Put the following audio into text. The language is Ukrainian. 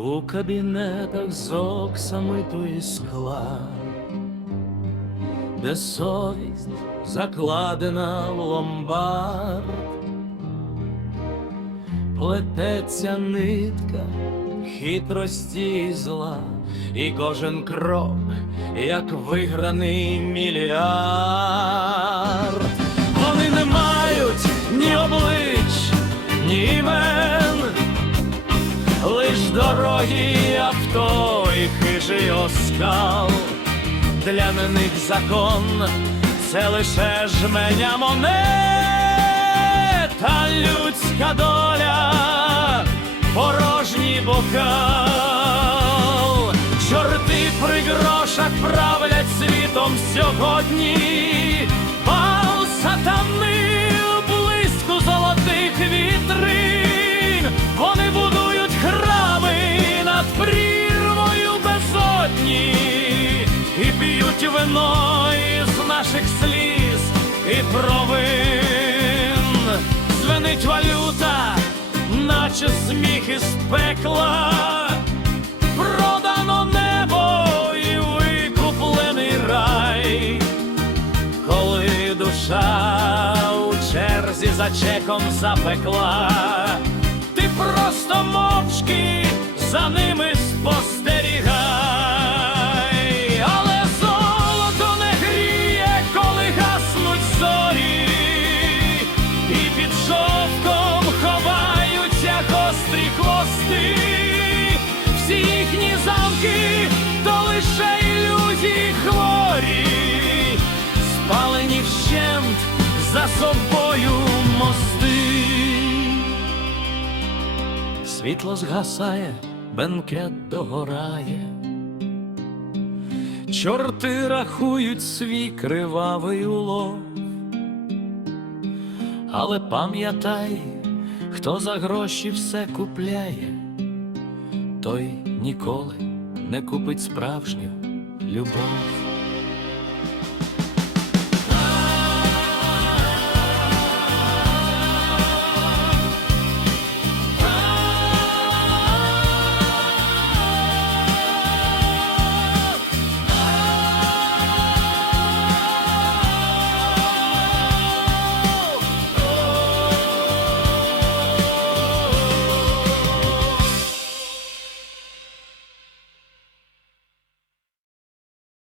у кабінетах з оксамиту скла, де совість закладена в ломбард, плететься нитка хитрості і зла, і кожен крок, як виграний мільярд. Дорогі авто і хижий оскал. Для них закон це лише жменя монет, а людська доля порожній бокал. Чорти при грошах правлять світом сьогодні. Вино із наших сліз і провин. Звенить валюта, наче сміх із пекла. Продано небо і викуплений рай, коли душа у черзі за чеком запекла, ти просто мовчки за ними собою мости. Світло згасає, бенкет догорає. Чорти рахують свій кривавий улов. Але пам'ятай, хто за гроші все купляє, той ніколи не купить справжню любов.